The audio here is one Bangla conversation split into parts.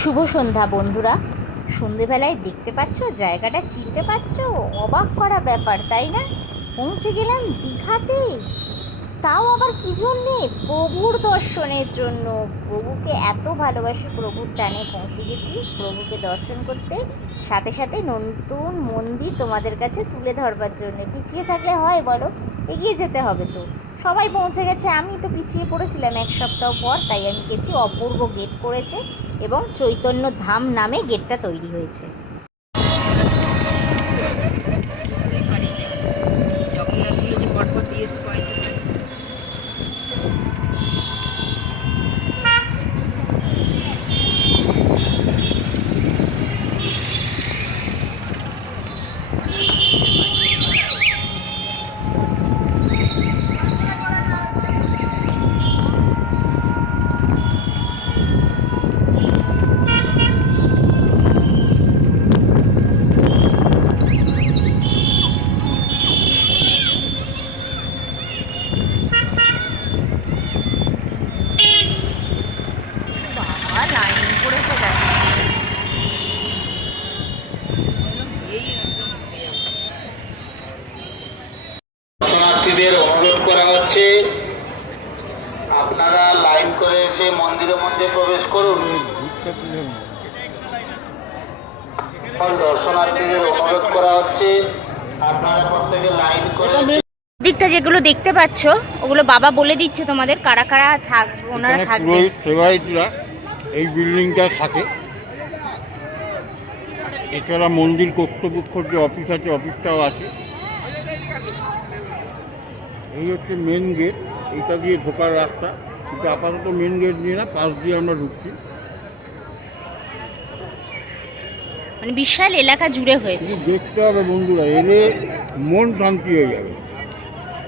শুভ সন্ধ্যা বন্ধুরা। সন্ধেবেলায় দেখতে পাচ্ছ, জায়গাটা চিনতে পারছো? অবাক করা ব্যাপার, তাই না? পৌঁছে গেলাম দীঘাতে, তাও আবার কি জন্যে? প্রভুর দর্শনের জন্য। প্রভুকে এত ভালোবাসি, প্রভুর টানে পৌঁছে গেছি প্রভুকে দর্শন করতে, সাথে সাথে নতুন মন্দির তোমাদের কাছে তুলে ধরবার জন্য। পিছিয়ে থাকলে হয় বলো? এগিয়ে যেতে হবে তো। সবাই পৌঁছে গেছে, আমি তো পিছিয়ে পড়েছিলাম এক সপ্তাহ পর, তাই আমি গেছি। অপূর্ব গেট করেছে এবং চৈতন্য ধাম নামে গেটটা তৈরি হয়েছে। জগন্নাথগুলো যে পরপর দিয়েছে কয়েকটা। বাবা লাইন পড়েছে দেখো। দর্শনার্থীদের অনুরোধ করা হচ্ছে, আপনারা লাইন করে এসে মন্দিরের মধ্যে প্রবেশ করুন। দর্শনার্থীদের অনুরোধ করা হচ্ছে, আপনারা প্রত্যেকে লাইন করে দিকটা যেগুলো দেখতে পাচ্ছ, ওগুলো বাবা বলে দিচ্ছে তোমাদের কারা কারা ওনারা থাকবে। সেবায়িতরা এই বিল্ডিংটা থাকে। এছাড়া মন্দির কর্তৃপক্ষের যে অফিস আছে, অফিসটাও আছে। এই হচ্ছে মেন গেট, এইটা দিয়ে ঢোকার রাস্তা। কিন্তু আপাতত মেন গেট দিয়ে না, পাশ দিয়ে আমরা ঢুকছি। মানে বিশাল এলাকা জুড়ে হয়েছে। দেখতে হবে বন্ধুরা, এলে মন শান্তি হয়ে যাবে।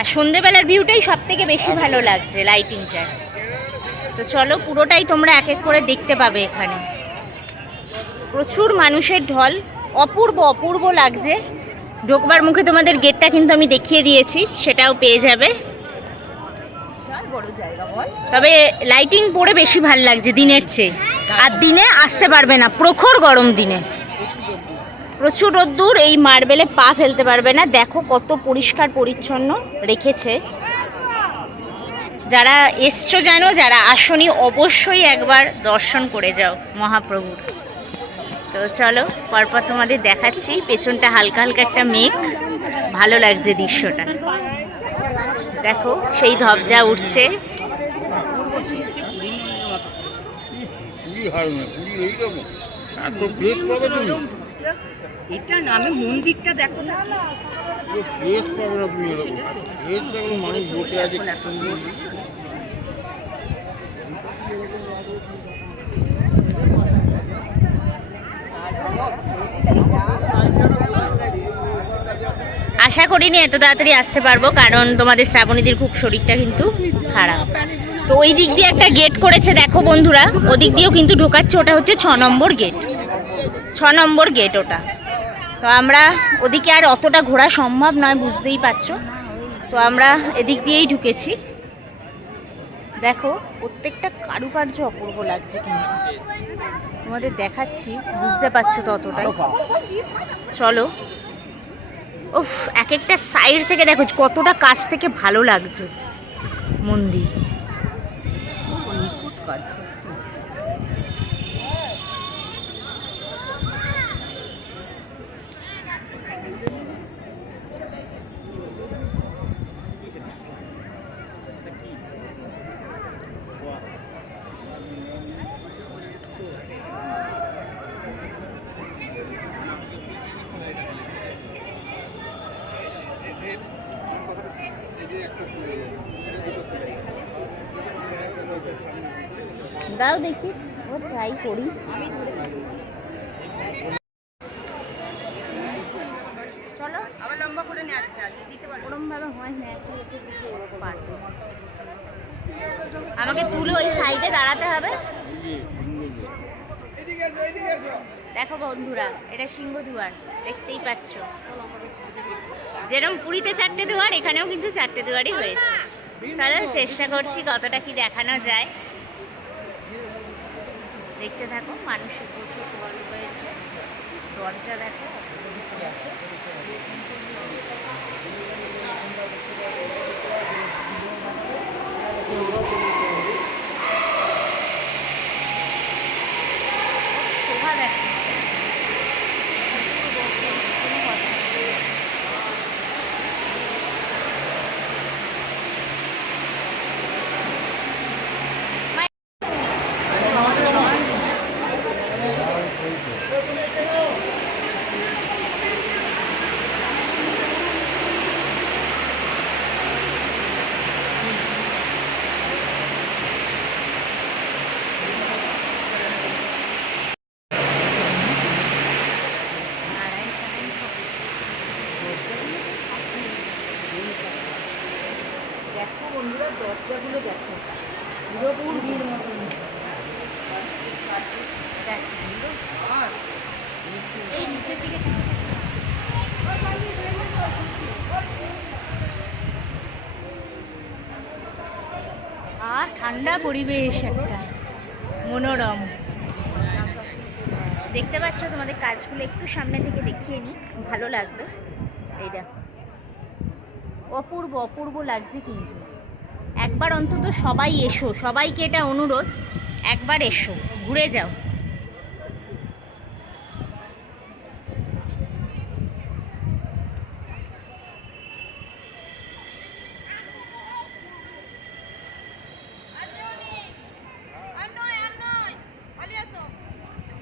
আর সন্ধেবেলার ভিউটাই সব থেকে বেশি ভালো লাগছে, লাইটিংটা। তো চলো, পুরোটাই তোমরা এক এক করে দেখতে পাবে। এখানে প্রচুর মানুষের ঢল, অপূর্ব অপূর্ব লাগছে। ঢোকবার মুখে তোমাদের গেটটা কিন্তু আমি দেখিয়ে দিয়েছি, সেটাও পেয়ে যাবে। তবে লাইটিং পড়ে বেশি ভাল লাগছে দিনের চেয়ে। আর দিনে আসতে পারবে না, প্রখর গরম দিনে প্রচুর রোদ্দুর, এই মার্বেলে পা ফেলতে পারবে না। দেখো কত পরিষ্কার পরিচ্ছন্ন রেখেছে। যারা এসছো জানো, যারা আসনি অবশ্যই একবার দর্শন করে যাও মহাপ্রভুর। তো চলো, পরপর তোমাদের দেখাচ্ছি। পেছনটা হালকা হালকা একটা মেঘ, ভালো লাগছে দৃশ্যটা। দেখো সেই ধ্বজা উঠছে। এটা নামে মন্দিরটা দেখো না, মানুষ বসে আছে। আশা করিনি এত তাড়াতাড়ি আসতে পারবো, কারণ তোমাদের শ্রাবণীদের খুব শরীরটা কিন্তু খারাপ। তো ওই দিক দিয়ে একটা গেট করেছে দেখো বন্ধুরা, ওদিক দিয়েও কিন্তু ঢোকাচ্ছে। ওটা হচ্ছে 6 নম্বর গেট, 6 নম্বর গেট ওটা। তো আমরা ওদিকে আর অতটা ঘোরা সম্ভব নয়, বুঝতেই পারছো। তো আমরা এদিক দিয়েই ঢুকেছি। দেখো প্রত্যেকটা কারুকার্য অপূর্ব লাগছে, কিন্তু তোমাদের দেখাচ্ছি, বুঝতে পারছো ততটাই। চলো, উফ, এক একটা সাইড থেকে দেখো কতটা কাছ থেকে ভালো লাগছে মন্দির। নিখুঁত কাজ। দাও দেখি, ও ট্রাই করি। চলো, আবার লম্বা করে নিয়ে আসতে আছে, দিতে পারবো। ওরম ভাবে হয় না, একটু একটু দিকে ওরকম পারবে। আমাকে তুলে ওই সাইডে দাঁড়াতে হবে। দেখো বন্ধুরা, এটা সিংহদুয়ার, দেখতেই পাচ্ছ। যেরকম পুরীতে 4টে দুয়ার, এখানেও কিন্তু 4টে দুয়ারই হয়েছে। চলো চেষ্টা করছি কতটা কি দেখানো যায়। দেখতে থাকো, মানুষের প্রচুর ঢল হয়েছে। দরজা দেখো আছে। শোভা দেখো, কোনো কথা নেই। দেখো বন্ধুরা, দরজাগুলো দেখো, পুরোপুরির মতন। এই নিচের দিকে আর ঠান্ডা পরিবেশ, একটা মনোরম। দেখতে পাচ্ছ, তোমাদের কাজগুলো একটু সামনে থেকে দেখিয়ে নিই, ভালো লাগবে। এই দেখো, অপূর্ব অপূর্ব লাগছে কিন্তু। একবার অন্তত সবাই এসো, সবাইকে এটা অনুরোধ, একবার এসো, ঘুরে যাও।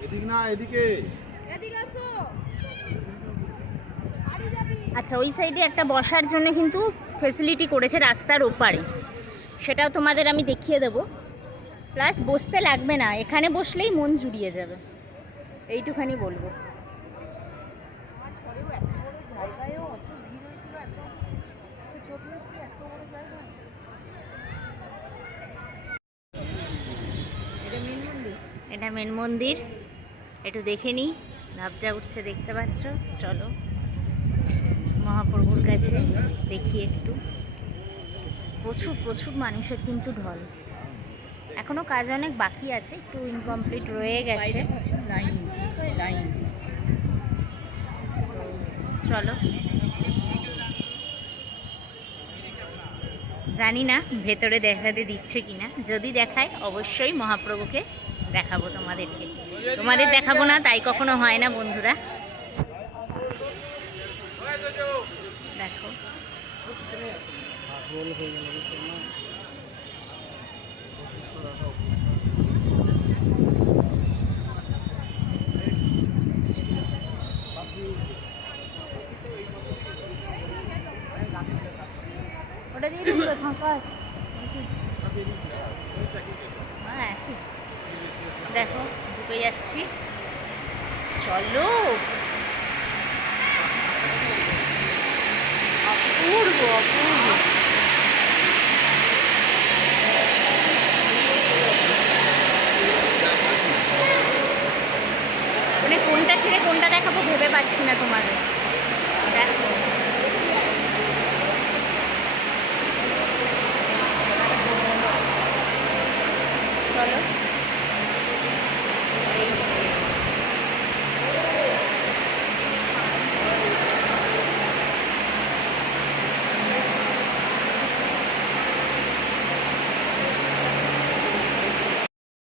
এদিক না, এদিকে। আচ্ছা, ওই সাইডে একটা বসার জন্য কিন্তু ফেসিলিটি করেছে রাস্তার ওপারে, সেটাও তোমাদের আমি দেখিয়ে দেবো। প্লাস বসতে লাগবে না, এখানে বসলেই মন জুড়িয়ে যাবে, এইটুখানি বলবো। এটা মেন মন্দির, একটু দেখে নিই। নাবজা উঠছে দেখতে পাচ্ছ, চলো মহাপ্রভুর কাছে দেখি একটু। প্রচুর প্রচুর মানুষের কিন্তু ঢল। এখনো কাজ অনেক বাকি আছে, একটু ইনকমপ্লিট রয়ে গেছে। Line line. চলো, জানি না ভেতরে দেখাতে দিচ্ছে কিনা, যদি দেখায় অবশ্যই মহাপ্রভুকে দেখাবো তোমাদেরকে। তোমাদের দেখাবো না তাই কখনো হয় না বন্ধুরা। দেখো, ওটা দিয়ে দিবে, ফাঁকা আছে। হ্যাঁ, একই। দেখো ঢুকে যাচ্ছি, চলো। অপূর্ব অপূর্ব। মানে কোনটা ছেড়ে কোনটা দেখাবো ভেবে পাচ্ছি না তোমাদের। দেখো, চলো। এই যে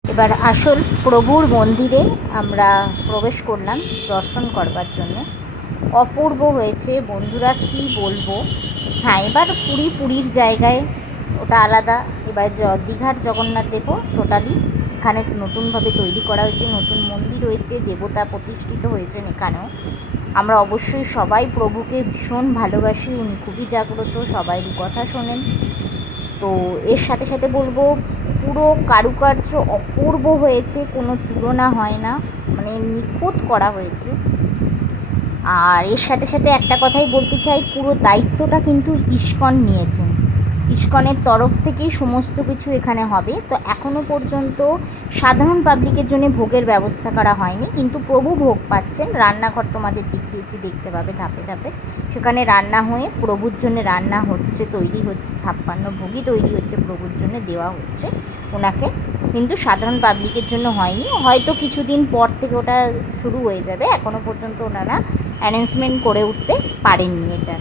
এবার আসল প্রভুর মন্দিরে আমরা প্রবেশ করলাম দর্শন করবার জন্য। অপূর্ব হয়েছে বন্ধুরা, কি বলবো। হ্যাঁ, এবার পুরীর জায়গায় ওটা আলাদা। এবার দীঘার জগন্নাথ দেবো টোটালি এখানে নতুনভাবে তৈরি করা হয়েছে, নতুন মন্দির হয়েছে, দেবতা প্রতিষ্ঠিত হয়েছেন এখানেও। আমরা অবশ্যই সবাই প্রভুকে ভীষণ ভালোবাসি, উনি খুবই জাগ্রত, সবাইরই কথা শোনেন। তো এর সাথে সাথে বলবো, পুরো কারুকার্য অপূর্ব হয়েছে, কোনো তুলনা হয় না, মানে নিখুঁত করা হয়েছে। আর এর সাথে সাথে একটা কথাই বলতে চাই, পুরো দায়িত্বটা কিন্তু ইস্কন নিয়েছেন। ইস্কনের তরফ থেকেই সমস্ত কিছু এখানে হবে। তো এখনও পর্যন্ত সাধারণ পাবলিকের জন্য ভোগের ব্যবস্থা করা হয়নি, কিন্তু প্রভু ভোগ পাচ্ছেন। রান্নাঘর তোমাদের দেখিয়েছি, দেখতে পাবে ধাপে ধাপে। সেখানে রান্না হয়ে প্রভুর জন্য রান্না হচ্ছে, তৈরি হচ্ছে, 56 ভোগই তৈরি হচ্ছে, প্রভুর জন্য দেওয়া হচ্ছে ওনাকে, কিন্তু সাধারণ পাবলিকের জন্য হয়নি। হয়তো কিছুদিন পর থেকে ওটা শুরু হয়ে যাবে, এখনও পর্যন্ত ওনারা অ্যারেঞ্জমেন্ট করে উঠতে পারেননি এটা।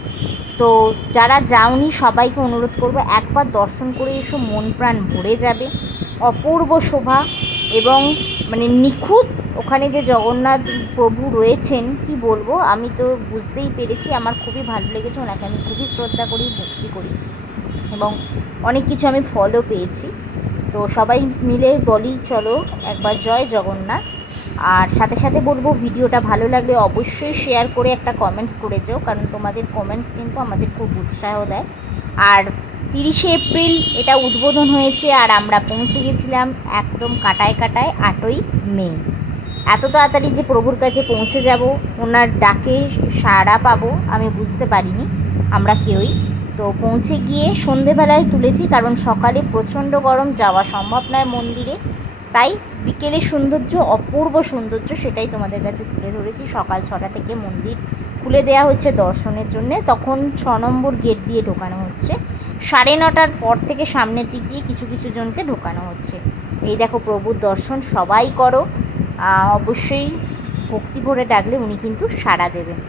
তো যারা যাওনি সবাইকে অনুরোধ করব, একবার দর্শন করে এসো, মন প্রাণ ভরে যাবে। অপূর্ব শোভা এবং মানে নিখুঁত ওখানে যে জগন্নাথ প্রভু রয়েছেন, কি বলবো, আমি তো বুঝতেই পেরেছি। আমার খুবই ভালো লেগেছে, ওনাকে আমি খুবই শ্রদ্ধা করি, ভক্তি করি এবং অনেক কিছু আমি ফলও পেয়েছি। তো সবাই মিলে বলি চলো একবার জয় জগন্নাথ। আর সাথে সাথে বলবো, ভিডিওটা ভালো লাগলে অবশ্যই শেয়ার করে একটা কমেন্টস করে যাও, কারণ তোমাদের কমেন্টস কিন্তু আমাদের খুব উৎসাহ দেয়। আর 30শে এপ্রিল এটা উদ্বোধন হয়েছে, আর আমরা পৌঁছে গেছিলাম একদম কাটায় 8ই মে। এত তাড়াতাড়ি যে প্রভুর কাছে পৌঁছে যাব, ওনার ডাকে সাড়া পাবো, আমি বুঝতে পারিনি আমরা কেউই। তো পৌঁছে গিয়ে সন্ধেবেলায় তুলেছি, কারণ সকালে প্রচণ্ড গরম, যাওয়া সম্ভব নয় মন্দিরে। তাই বিকেলের সৌন্দর্য, অপূর্ব সৌন্দর্য, সেটাই তোমাদের কাছে তুলে ধরেছি। সকাল 6টা থেকে মন্দির খুলে দেওয়া হচ্ছে দর্শনের জন্য। তখন 6 নম্বর গেট দিয়ে ঢোকানো হচ্ছে। 9:30টার পর থেকে সামনের দিক দিয়ে কিছু কিছু জনকে ঢোকানো হচ্ছে। এই দেখো প্রভুর দর্শন সবাই করো, অবশ্যই ভক্তি ভরে ডাকলে উনি কিন্তু সাড়া দেবেন।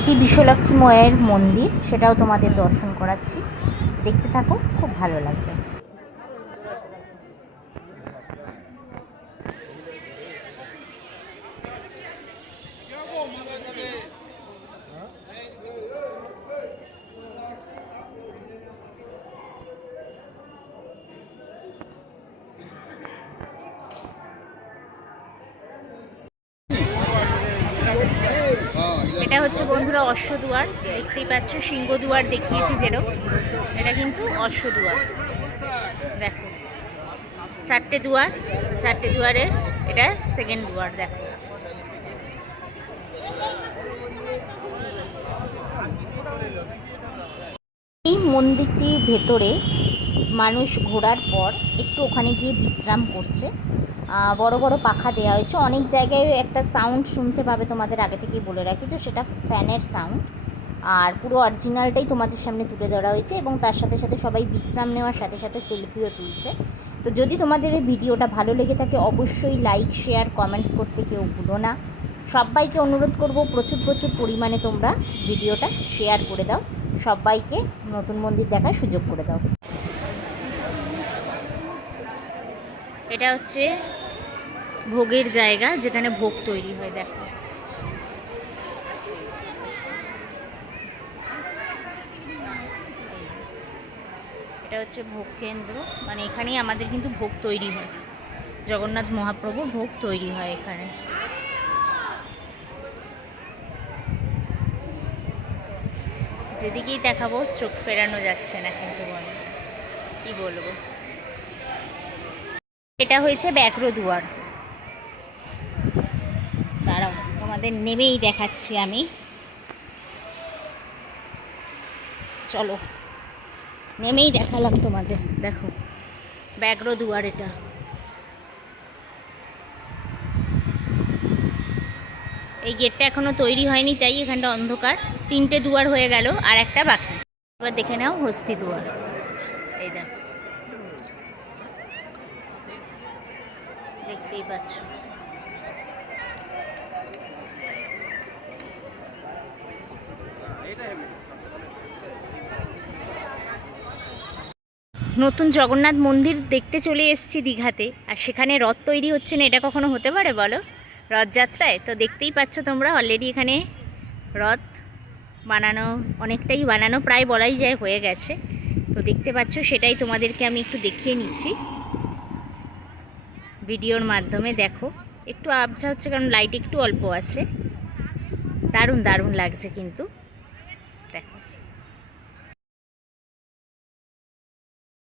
এটি বিশ্বলক্ষ্মী মায়ের মন্দির, সেটাও তোমাদের দর্শন করাচ্ছি, দেখতে থাকো, খুব ভালো লাগবে। এটা হচ্ছে বন্ধুরা অশ্বদুয়ার, দেখতেই পাচ্ছ, সিংহদুয়ার দেখিয়েছি যেরকম, এটা কিন্তু অশ্বদুয়ার। দেখো 4টে দুয়ার, 4টে দুয়ারের এটা সেকেন্ড দুয়ার। দেখো এই মন্দিরটির ভেতরে মানুষ ঘোরার পর একটু ওখানে গিয়ে বিশ্রাম করছে। বড় বড় পাখা দেওয়া হয়েছে, অনেক জায়গায় একটা সাউন্ড শুনতে পাবে, তোমাদের আগে থেকেই বলে রাখি, তো সেটা ফ্যানের সাউন্ড। আর পুরো অরিজিনালটাই তোমাদের সামনে তুলে ধরা হয়েছে, এবং তার সাথে সাথে সবাই বিশ্রাম নেওয়ার সাথে সাথে সেলফিও তুলছে। তো যদি তোমাদের এই ভিডিওটা ভালো লেগে থাকে, অবশ্যই লাইক, শেয়ার, কমেন্টস করতে কেউ ভুলো না। সবাইকে অনুরোধ করব, প্রচুর প্রচুর পরিমাণে তোমরা ভিডিওটা শেয়ার করে দাও, সবাইকে নতুন মন্দির দেখার সুযোগ করে দাও। এটা হচ্ছে ভোগের জায়গা, যেখানে ভোগ তৈরি হয়। দেখো এটা হচ্ছে ভোগ কেন্দ্র, মানে এখানেই আমাদের কিন্তু ভোগ তৈরি হয়, জগন্নাথ মহাপ্রভুর ভোগ তৈরি হয় এখানে। যেদিকেই দেখাবো চোখ ফেরানো যাচ্ছে না, কিন্তু বলো কি বলবো। এটা হয়েছে ব্যাঘ্র দুয়ার, দাঁড়াও তোমাদের নেমেই দেখাচ্ছি আমি, চলো নেমেই দেখালাম তোমাদের। দেখো ব্যাঘ্র দুয়ার, এটা এই গেটটা এখনো তৈরি হয়নি, তাই এখানটা অন্ধকার। 3টে দুয়ার হয়ে গেল, আর একটা বাকি। এবার দেখে নাও হস্তি দুয়ার, এই দেখো, দেখতেই পাচ্ছ। নতুন জগন্নাথ মন্দির দেখতে চলে এসেছি দীঘাতে, আর সেখানে রথ তৈরি হচ্ছে না, এটা কখনো হতে পারে বলো রথযাত্রায়? তো দেখতেই পাচ্ছ তোমরা, অলরেডি এখানে রথ বানানো, অনেকটাই বানানো, প্রায় বলাই যায় হয়ে গেছে। তো দেখতে পাচ্ছ, সেটাই তোমাদেরকে আমি একটু দেখিয়ে নিচ্ছি ভিডিওর মাধ্যমে। দেখো একটু আবছা হচ্ছে, কারণ লাইট একটু অল্প আছে। দারুণ দারুণ লাগছে কিন্তু।